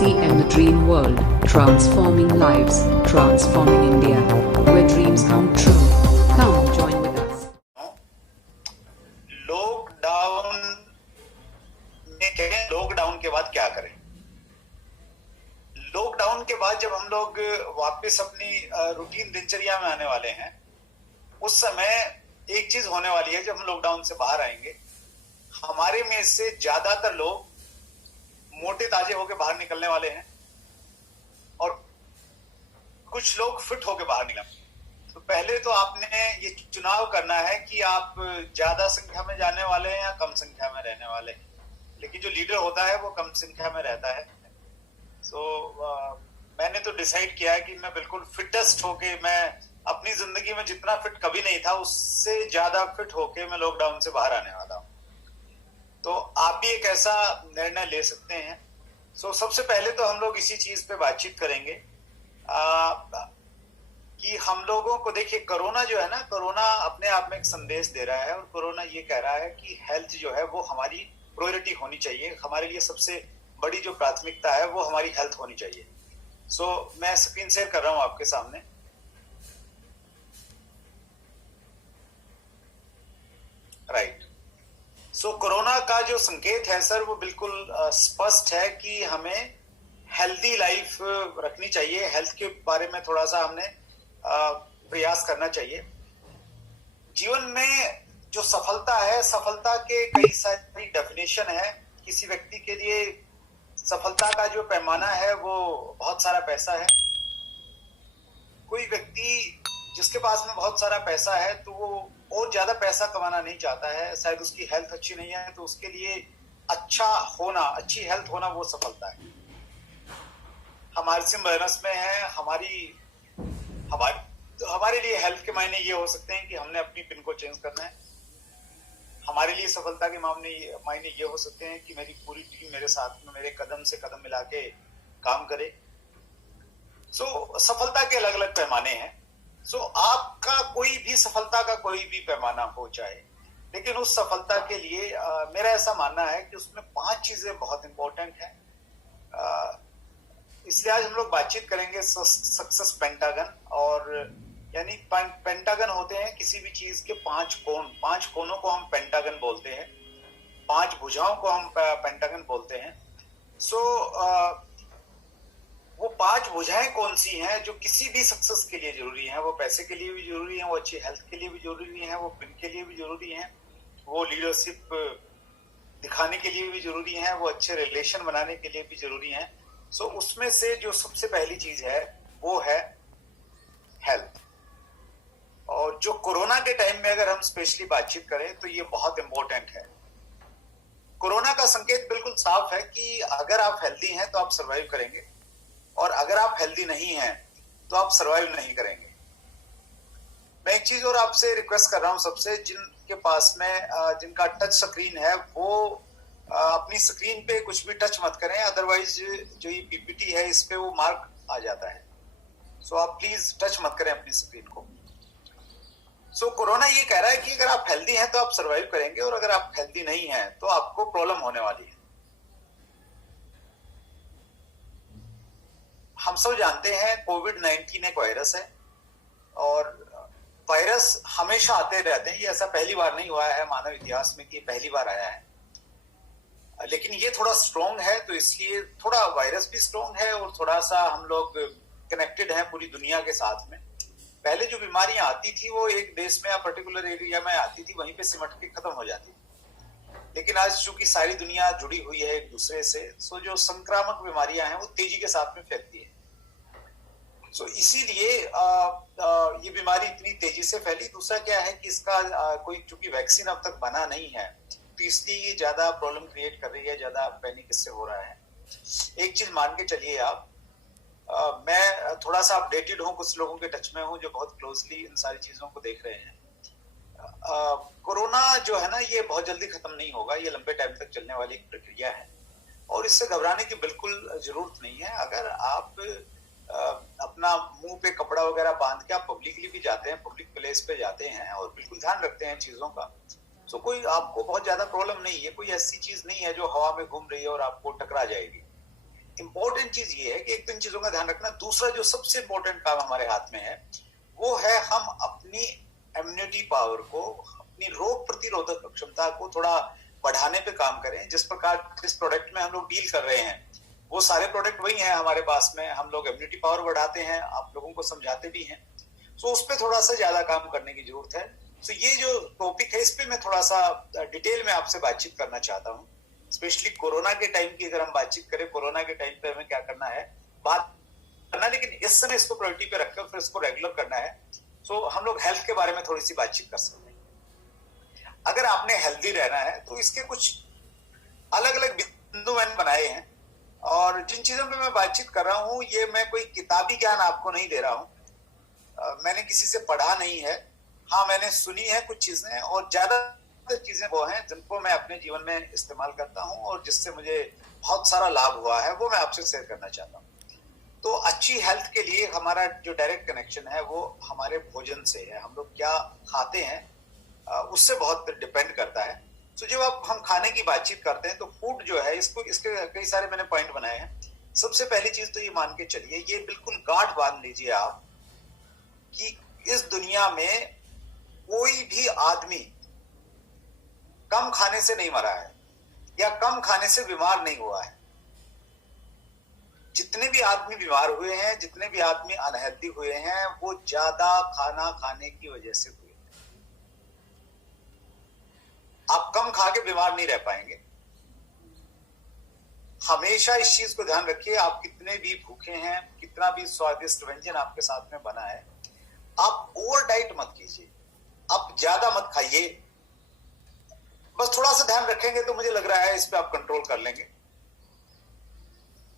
TCM The Dream World, transforming lives, transforming India, where dreams come true. Come join with us. Lockdown में कहें, lockdown के बाद क्या करें? लॉकडाउन के बाद जब हम लोग वापस अपनी रूटीन दिनचर्या में आने वाले हैं, उस समय एक चीज होने वाली है। जब हम लॉकडाउन से बाहर आएंगे, हमारे में से ज्यादातर लोग मोटे ताजे होकर बाहर निकलने वाले हैं और कुछ लोग फिट होकर बाहर निकलेंगे। तो पहले तो आपने ये चुनाव करना है कि आप ज्यादा संख्या में जाने वाले हैं या कम संख्या में रहने वाले हैं। लेकिन जो लीडर होता है वो कम संख्या में रहता है। मैंने तो डिसाइड किया है कि मैं बिल्कुल फिटेस्ट होके, मैं अपनी जिंदगी में जितना फिट कभी नहीं था उससे ज्यादा फिट होके मैं लॉकडाउन से बाहर आने वाला हूँ। तो आप भी एक ऐसा निर्णय ले सकते हैं। सबसे पहले तो हम लोग इसी चीज पे बातचीत करेंगे कि हम लोगों को, देखिए कोरोना जो है ना, कोरोना अपने आप में एक संदेश दे रहा है और कोरोना ये कह रहा है कि हेल्थ जो है वो हमारी प्रायोरिटी होनी चाहिए। हमारे लिए सबसे बड़ी जो प्राथमिकता है वो हमारी हेल्थ होनी चाहिए। मैं स्क्रीन शेयर कर रहा हूं आपके सामने। राइट। कोरोना का जो संकेत है सर, वो बिल्कुल स्पष्ट है कि हमें हेल्दी लाइफ रखनी चाहिए। हेल्थ के बारे में थोड़ा सा हमने प्रयास करना चाहिए। जीवन में जो सफलता है, सफलता के कई सारी डेफिनेशन है। किसी व्यक्ति के लिए सफलता का जो पैमाना है वो बहुत सारा पैसा है। कोई व्यक्ति जिसके पास में बहुत सारा पैसा है तो वो और ज्यादा पैसा कमाना नहीं चाहता है। शायद उसकी हेल्थ अच्छी नहीं है तो उसके लिए अच्छा होना, अच्छी हेल्थ होना वो सफलता है। हमारे सिम्बरस में है हमारे लिए हेल्थ के मायने ये हो सकते हैं कि हमने अपनी पिन को चेंज करना है। हमारे लिए सफलता के मायने ये हो सकते हैं कि मेरी पूरी टीम मेरे साथ में, मेरे कदम से कदम मिला के काम करे। सफलता के अलग अलग पैमाने हैं। आपका कोई भी सफलता का कोई भी पैमाना हो चाहे, लेकिन उस सफलता के लिए मेरा ऐसा मानना है कि उसमें 5 चीजें बहुत इंपॉर्टेंट है। इसलिए आज हम लोग बातचीत करेंगे सक्सेस पेंटागन। और यानी पेंटागन होते हैं किसी भी चीज के 5 कोण। 5 कोणों को हम पेंटागन बोलते हैं, 5 भुजाओं को हम पेंटागन बोलते हैं। वो 5 भुजाएं कौन सी हैं जो किसी भी सक्सेस के लिए जरूरी हैं? वो पैसे के लिए भी जरूरी हैं, वो अच्छी हेल्थ के लिए भी जरूरी हैं, वो पिन के लिए भी जरूरी हैं, वो लीडरशिप दिखाने के लिए भी जरूरी हैं, वो अच्छे रिलेशन बनाने के लिए भी जरूरी हैं। उसमें से जो सबसे पहली चीज है वो है हेल्थ। और जो कोरोना के टाइम में अगर हम स्पेशली बातचीत करें तो ये बहुत इंपॉर्टेंट है। कोरोना का संकेत बिल्कुल साफ है कि अगर आप हेल्दी हैं तो आप सर्वाइव करेंगे, और अगर आप हेल्दी नहीं हैं तो आप सर्वाइव नहीं करेंगे। मैं एक चीज और आपसे रिक्वेस्ट कर रहा हूं, सबसे जिनके पास में जिनका टच स्क्रीन है वो अपनी स्क्रीन पे कुछ भी टच मत करें, अदरवाइज जो ये पीपीटी है इस पे वो मार्क आ जाता है। आप प्लीज टच मत करें अपनी स्क्रीन को। कोरोना ये कह रहा है कि अगर आप हेल्दी हैं तो आप सर्वाइव करेंगे, और अगर आप हेल्दी नहीं हैं तो आपको प्रॉब्लम होने वाली है। हम सब जानते हैं कोविड-19 एक वायरस है, और वायरस हमेशा आते रहते हैं। ये ऐसा पहली बार नहीं हुआ है मानव इतिहास में कि ये पहली बार आया है। लेकिन ये थोड़ा स्ट्रॉन्ग है, तो इसलिए थोड़ा वायरस भी स्ट्रॉन्ग है और थोड़ा सा हम लोग कनेक्टेड हैं पूरी दुनिया के साथ में। पहले जो बीमारियां आती थी वो एक देश में या पर्टिकुलर एरिया में आती थी, वहीं पे सिमट के खत्म हो जाती थी। लेकिन आज चूंकि सारी दुनिया जुड़ी हुई है एक दूसरे से, जो संक्रामक बीमारियां हैं वो तेजी के साथ में फैलती है। इसीलिए ये बीमारी इतनी तेजी से फैली। दूसरा क्या है कि इसका कोई चूंकि वैक्सीन अब तक बना नहीं है, तो इसलिए ये ज्यादा प्रॉब्लम क्रिएट कर रही है, ज्यादा पैनिक इससे हो रहा है। एक चीज मान के चलिए आप, मैं थोड़ा सा अपडेटेड हूँ, कुछ लोगों के टच में हूँ जो बहुत क्लोजली इन सारी चीजों को देख रहे हैं। कोरोना जो है ना, ये बहुत जल्दी खत्म नहीं होगा, ये लंबे टाइम तक चलने वाली एक प्रक्रिया है और इससे घबराने की बिल्कुल जरूरत नहीं है। अगर आप अपना मुंह पे कपड़ा वगैरह बांध के आप पब्लिकली भी जाते हैं, पब्लिक प्लेस पे जाते हैं और बिल्कुल ध्यान रखते हैं चीजों का, कोई आपको बहुत ज्यादा प्रॉब्लम नहीं है। कोई ऐसी चीज नहीं है जो हवा में घूम रही है और आपको टकरा जाएगी। इंपॉर्टेंट चीज ये है कि एक तो इन चीजों का ध्यान रखना। दूसरा जो सबसे इंपॉर्टेंट काम हमारे हाथ में है वो है हम अपनी इम्यूनिटी पावर को, अपनी रोग प्रतिरोधक क्षमता को थोड़ा बढ़ाने पे काम करें। जिस प्रकार जिस प्रोडक्ट में हम लोग डील कर रहे हैं वो सारे प्रोडक्ट वही हैं हमारे पास में। हम लोग इम्यूनिटी पावर बढ़ाते हैं, आप लोगों को समझाते भी हैं। तो उस पर थोड़ा सा ज्यादा काम करने की जरूरत है। तो ये जो टॉपिक है इस पे मैं थोड़ा सा डिटेल में आपसे बातचीत करना चाहता हूँ। स्पेशली कोरोना के टाइम की अगर हम बातचीत करें, कोरोना के टाइम पे हमें क्या करना है बात करना, लेकिन इस समय इसको प्रायोरिटी पे रखकर फिर इसको रेगुलर करना है। तो हम लोग हेल्थ के बारे में थोड़ी सी बातचीत कर सकते हैं। अगर आपने हेल्दी रहना है तो इसके कुछ अलग अलग बिंदु मैंने बनाए हैं, और जिन चीजों पे मैं बातचीत कर रहा हूँ ये मैं कोई किताबी ज्ञान आपको नहीं दे रहा हूँ, मैंने किसी से पढ़ा नहीं है। हाँ, मैंने सुनी है कुछ चीजें, और ज्यादा चीजें वो हैं जिनको मैं अपने जीवन में इस्तेमाल करता हूँ और जिससे मुझे बहुत सारा लाभ हुआ है, वो मैं आपसे शेयर करना चाहता हूँ। तो अच्छी हेल्थ के लिए हमारा जो डायरेक्ट कनेक्शन है वो हमारे भोजन से है। हम लोग क्या खाते हैं उससे बहुत डिपेंड करता है। तो जब आप हम खाने की बातचीत करते हैं तो फूड जो है इसके कई सारे मैंने पॉइंट बनाए हैं। सबसे पहली चीज तो ये मान के चलिए, ये बिल्कुल गांठ बांध लीजिए आप कि इस दुनिया में कोई भी आदमी कम खाने से नहीं मरा है या कम खाने से बीमार नहीं हुआ है। जितने भी आदमी बीमार हुए हैं, जितने भी आदमी अनहेल्दी हुए हैं, वो ज्यादा खाना खाने की वजह से हुए। आप कम खा के बीमार नहीं रह पाएंगे। हमेशा इस चीज को ध्यान रखिए, आप कितने भी भूखे हैं, कितना भी स्वादिष्ट व्यंजन आपके साथ में बना है, आप ओवर डाइट मत कीजिए, आप ज्यादा मत खाइए। बस थोड़ा सा ध्यान रखेंगे तो मुझे लग रहा है इस पे आप कंट्रोल कर लेंगे।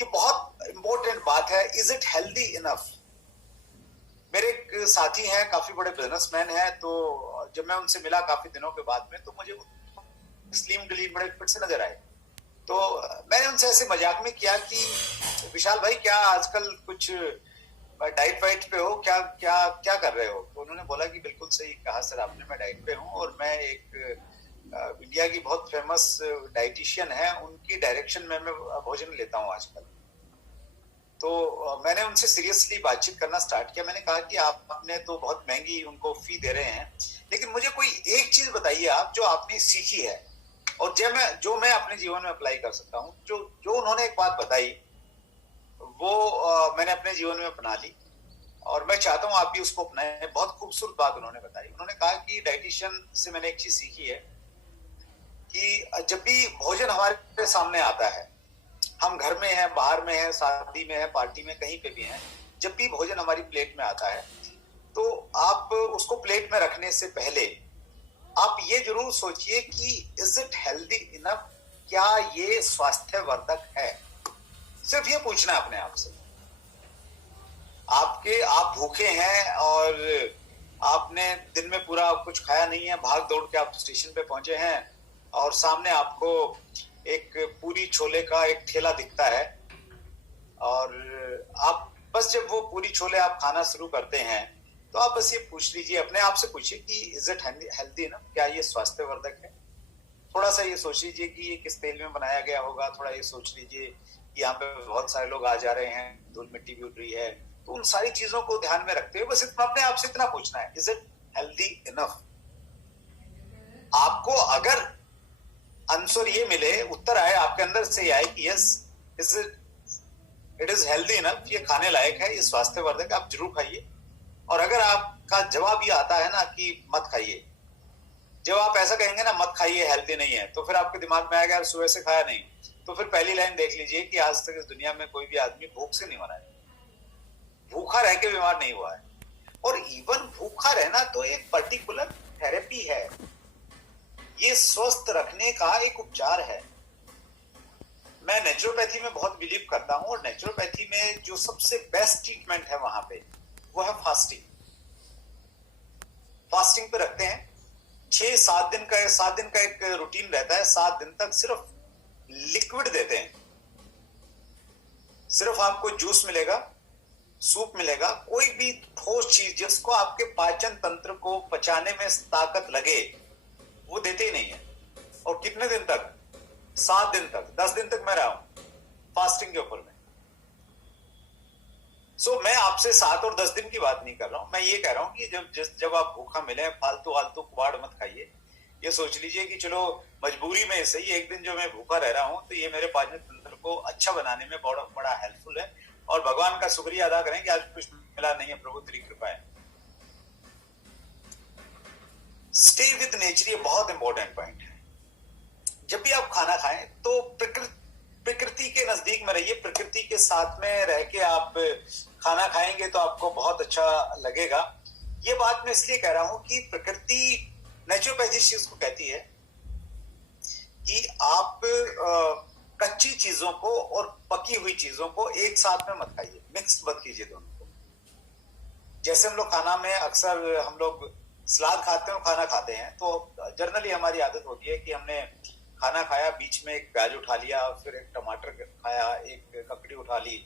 ये बहुत इंपॉर्टेंट बात है, इज इट हेल्दी इनफ। मेरे एक साथी हैं, काफी बड़े बिजनेसमैन हैं, तो जब मैं उनसे मिला काफी दिनों के बाद में तो मुझे स्लिम डिलीम बड़े फिट से नजर आए। तो मैंने उनसे ऐसे मजाक में किया कि विशाल भाई क्या आजकल कुछ डाइट वाइट पे हो, क्या क्या क्या कर रहे हो? तो उन्होंने बोला कि बिल्कुल सही कहा सर आपने, मैं डाइट पे हूँ और मैं एक इंडिया की बहुत फेमस डाइटिशियन है, उनकी डायरेक्शन में मैं भोजन लेता हूँ आजकल। तो मैंने उनसे सीरियसली बातचीत करना स्टार्ट किया। मैंने कहा कि आपने तो बहुत महंगी उनको फी दे रहे हैं, लेकिन मुझे कोई एक चीज बताइए आप जो आपने सीखी है और जो मैं अपने जीवन में अप्लाई कर सकता हूँ। जो उन्होंने एक बात बताई वो मैंने अपने जीवन में अपना ली और मैं चाहता हूँ आप भी उसको अपनाएं। बहुत खूबसूरत बात उन्होंने बताई। उन्होंने कहा कि डाइटिशियन से मैंने एक चीज सीखी है कि जब भी भोजन हमारे सामने आता है, हम घर में हैं, बाहर में हैं, शादी में हैं, पार्टी में, कहीं पे भी हैं, जब भी भोजन हमारी प्लेट में आता है तो आप उसको प्लेट में रखने से पहले आप ये जरूर सोचिए कि इज इट हेल्दी इनफ, क्या ये स्वास्थ्यवर्धक है। सिर्फ ये पूछना है अपने आप से। आप भूखे हैं और आपने दिन में पूरा कुछ खाया नहीं है, भाग दौड़ के आप स्टेशन पे पहुंचे हैं और सामने आपको एक पूरी छोले का एक ठेला दिखता है और आप बस जब वो पूरी छोले आप खाना शुरू करते हैं तो आप बस ये पूछ लीजिए, अपने आप से पूछिए कि इज इट हेल्दी ना, क्या ये स्वास्थ्यवर्धक है। थोड़ा सा ये सोच लीजिए कि ये किस तेल में बनाया गया होगा। थोड़ा ये सोच लीजिए कि यहाँ पे बहुत सारे लोग आ जा रहे हैं, धूल मिट्टी भी उड़ रही है। तो उन सारी चीजों को ध्यान में रखते हुए बस इतना अपने आप से इतना पूछना है, इज इट हेल्दी इनफ। आपको अगर आंसर ये मिले, उत्तर आए आपके अंदर से आए कि yes it is healthy enough, ये खाने लायक है, ये स्वास्थ्यवर्धक, आप जरूर खाइए। और अगर आपका जवाब ये आता है ना कि मत खाइए, जब आप ऐसा कहेंगे ना मत खाइए हेल्दी नहीं है, तो फिर आपके दिमाग में आएगा यार सुबह से खाया नहीं, तो फिर पहली लाइन देख लीजिए कि आज तक इस दुनिया में कोई भी आदमी भूख से नहीं मरा है, भूखा रह के बीमार नहीं हुआ है। और इवन भूखा रहना तो एक पर्टिकुलर थेरेपी है, ये स्वस्थ रखने का एक उपचार है। मैं नेचुरोपैथी में बहुत बिलीव करता हूं और नेचुरोपैथी में जो सबसे बेस्ट ट्रीटमेंट है वहां पे वो है फास्टिंग। फास्टिंग पे रखते हैं 7 दिन का एक रूटीन रहता है। 7 दिन तक सिर्फ लिक्विड देते हैं, सिर्फ आपको जूस मिलेगा, सूप मिलेगा, कोई भी ठोस चीज जिसको आपके पाचन तंत्र को पचाने में ताकत लगे वो देते ही नहीं है। और कितने दिन तक? 7 दिन तक, 10 दिन तक मैं रहा हूं फास्टिंग के ऊपर में। सो मैं आपसे 7 और 10 दिन की बात नहीं कर रहा हूं, मैं ये कह रहा हूं कि जब आप भूखा मिले फालतू फालतू कुबाड़ मत खाइए। ये सोच लीजिए कि चलो मजबूरी में सही एक दिन जो मैं भूखा रह रहा हूं तो ये मेरे पाचन तंत्र को अच्छा बनाने में बड़ा बड़ा हेल्पफुल है, और भगवान का शुक्रिया अदा करें कि आज कुछ मिला नहीं है, प्रभु तेरी कृपा है। स्टे विद नेचर, ये बहुत इंपॉर्टेंट पॉइंट है। जब भी आप खाना खाएं तो प्रकृति के नजदीक में रहिए, प्रकृति के साथ में रह के आप खाना खाएंगे तो आपको बहुत अच्छा लगेगा। ये बात मैं इसलिए कह रहा हूं कि प्रकृति, नेचुरोपैथी इस चीज को कहती है कि आप कच्ची चीजों को और पकी हुई चीजों को एक साथ में मत खाइए, मिक्स मत कीजिए दोनों को। जैसे हम लोग खाना में अक्सर हम लोग सलाद खाते हैं और खाना खाते हैं, तो जनरली हमारी आदत होती है कि हमने खाना खाया, बीच में एक प्याज उठा लिया, फिर एक टमाटर खाया, एक ककड़ी उठा ली।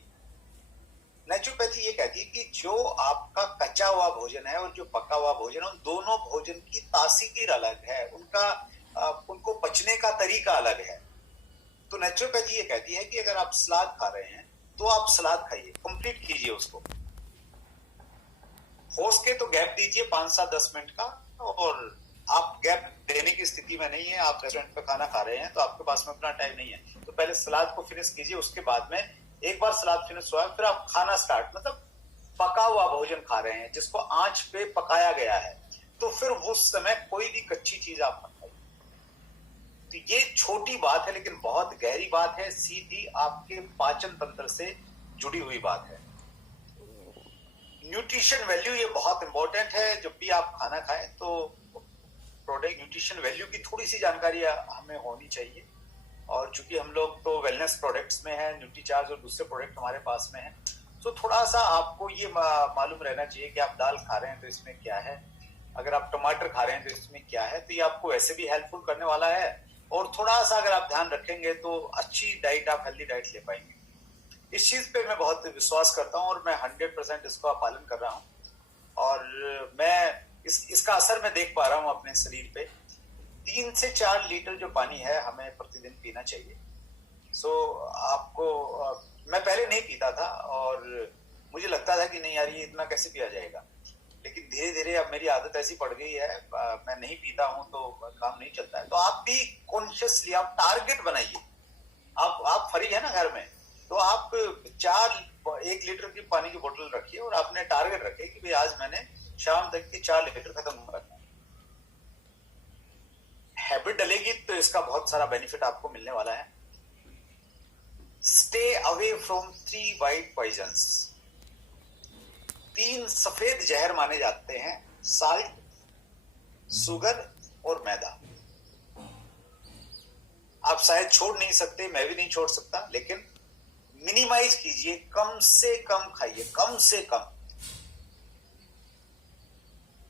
नेचुरोपैथी ये कहती है कि जो आपका कच्चा हुआ भोजन है और जो पका हुआ भोजन है, उन दोनों भोजन की तासीर अलग है, उनको पचने का तरीका अलग है। तो नेचुरोपैथी ये कहती है कि अगर आप सलाद खा रहे हैं तो आप सलाद खाइए, कंप्लीट कीजिए उसको, हो सके तो गैप दीजिए 5-7-10 मिनट का। और आप गैप देने की स्थिति में नहीं है, आप रेस्टोरेंट पे खाना खा रहे हैं तो आपके पास में अपना टाइम नहीं है, तो पहले सलाद को फिनिश कीजिए, उसके बाद में एक बार सलाद फिनिश हुआ फिर आप खाना स्टार्ट, मतलब पका हुआ भोजन खा रहे हैं जिसको आंच पे पकाया गया है, तो फिर उस समय कोई भी कच्ची चीज आप मत खाइए। तो ये छोटी बात है लेकिन बहुत गहरी बात है, सीधी आपके पाचन तंत्र से जुड़ी हुई बात है। न्यूट्रिशन वैल्यू ये बहुत इंपॉर्टेंट है। जब भी आप खाना खाएं तो प्रोडक्ट न्यूट्रिशन वैल्यू की थोड़ी सी जानकारी हमें होनी चाहिए, और चूंकि हम लोग तो वेलनेस प्रोडक्ट्स में है, न्यूट्रीचार्ज और दूसरे प्रोडक्ट हमारे पास में है, तो थोड़ा सा आपको ये मालूम रहना चाहिए कि आप दाल खा रहे हैं तो इसमें क्या है, अगर आप टमाटर खा रहे हैं तो इसमें क्या है, तो ये आपको वैसे भी हेल्पफुल करने वाला है। और थोड़ा सा अगर आप ध्यान रखेंगे तो अच्छी डाइट, आप हेल्दी डाइट ले पाएंगे। इस चीज पे मैं बहुत विश्वास करता हूँ और मैं 100% इसका पालन कर रहा हूँ, और मैं इसका असर मैं देख पा रहा हूँ अपने शरीर पे। 3 से 4 लीटर जो पानी है हमें प्रतिदिन पीना चाहिए। आपको मैं पहले नहीं पीता था और मुझे लगता था कि नहीं यार ये इतना कैसे पिया जाएगा, लेकिन धीरे धीरे अब मेरी आदत ऐसी पड़ गई है, मैं नहीं पीता हूं तो काम नहीं चलता है। तो आप भी कॉन्शियसली आप टारगेट बनाइए, आप फ्री है ना घर में, तो आप 1 लीटर की पानी की बोतल रखिए और आपने टारगेट रखे कि भाई आज मैंने शाम तक के 4 लीटर खत्म करना है। हैबिट डलेगी तो इसका बहुत सारा बेनिफिट आपको मिलने वाला है। Stay away from 3 white poisons. 3 सफेद जहर माने जाते हैं, साल्ट, शुगर और मैदा। आप शायद छोड़ नहीं सकते, मैं भी नहीं छोड़ सकता, लेकिन मिनिमाइज कीजिए, कम से कम खाइए, कम से कम,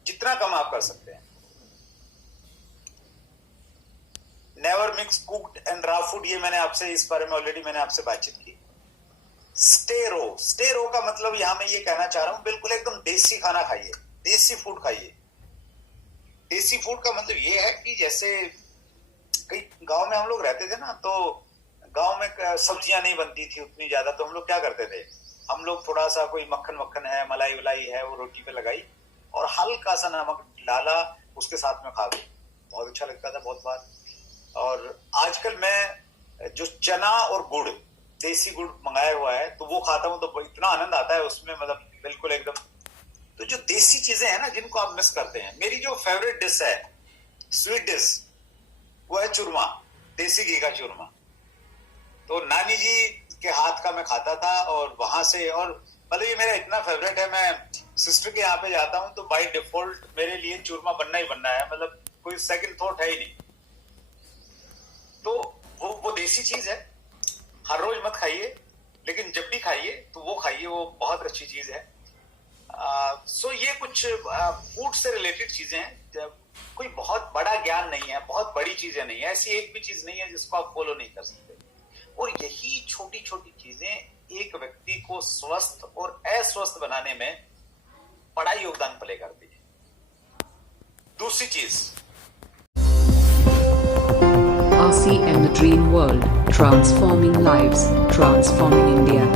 जितना कम आप कर सकते हैं। Never mix cooked and raw food, ये मैंने आपसे इस बारे में ऑलरेडी मैंने आपसे बातचीत की। स्टे रो का मतलब यहां मैं ये कहना चाह रहा हूं, बिल्कुल एकदम देसी खाना खाइए, देसी फूड खाइए। देसी फूड का मतलब ये है कि जैसे कई गांव में हम लोग रहते थे ना, तो गांव में सब्जियां नहीं बनती थी उतनी ज्यादा, तो हम लोग क्या करते थे, हम लोग थोड़ा सा कोई मक्खन है, मलाई वलाई है, वो रोटी पे लगाई और हल्का सा नमक डाला, उसके साथ में खा गई, बहुत अच्छा लगता था बहुत बार। और आजकल मैं जो चना और गुड़, देसी गुड़ मंगाया हुआ है, तो वो खाता हूं तो इतना आनंद आता है उसमें, मतलब बिल्कुल एकदम। तो जो देसी चीजें हैं ना जिनको आप मिस करते हैं, मेरी जो फेवरेट डिश है, स्वीट डिश, वो है चूरमा, देसी घी का चूरमा। तो नानी जी के हाथ का मैं खाता था, और वहां से, और मतलब ये मेरा इतना फेवरेट है, मैं सिस्टर के यहाँ पे जाता हूँ तो बाय डिफॉल्ट मेरे लिए चूरमा बनना ही बनना है, मतलब कोई सेकंड थॉट है ही नहीं। तो वो देसी चीज है, हर रोज मत खाइए, लेकिन जब भी खाइए तो वो खाइए, वो बहुत अच्छी चीज है। सो ये कुछ फूड से रिलेटेड चीजें हैं, कोई बहुत बड़ा ज्ञान नहीं है, बहुत बड़ी चीजें नहीं है, ऐसी एक भी चीज नहीं है जिसको आप फॉलो नहीं कर सकते। और यही छोटी छोटी चीजें एक व्यक्ति को स्वस्थ और अस्वस्थ बनाने में बड़ा योगदान प्ले करती है। दूसरी चीज, RCM The Dream World, transforming lives, transforming India.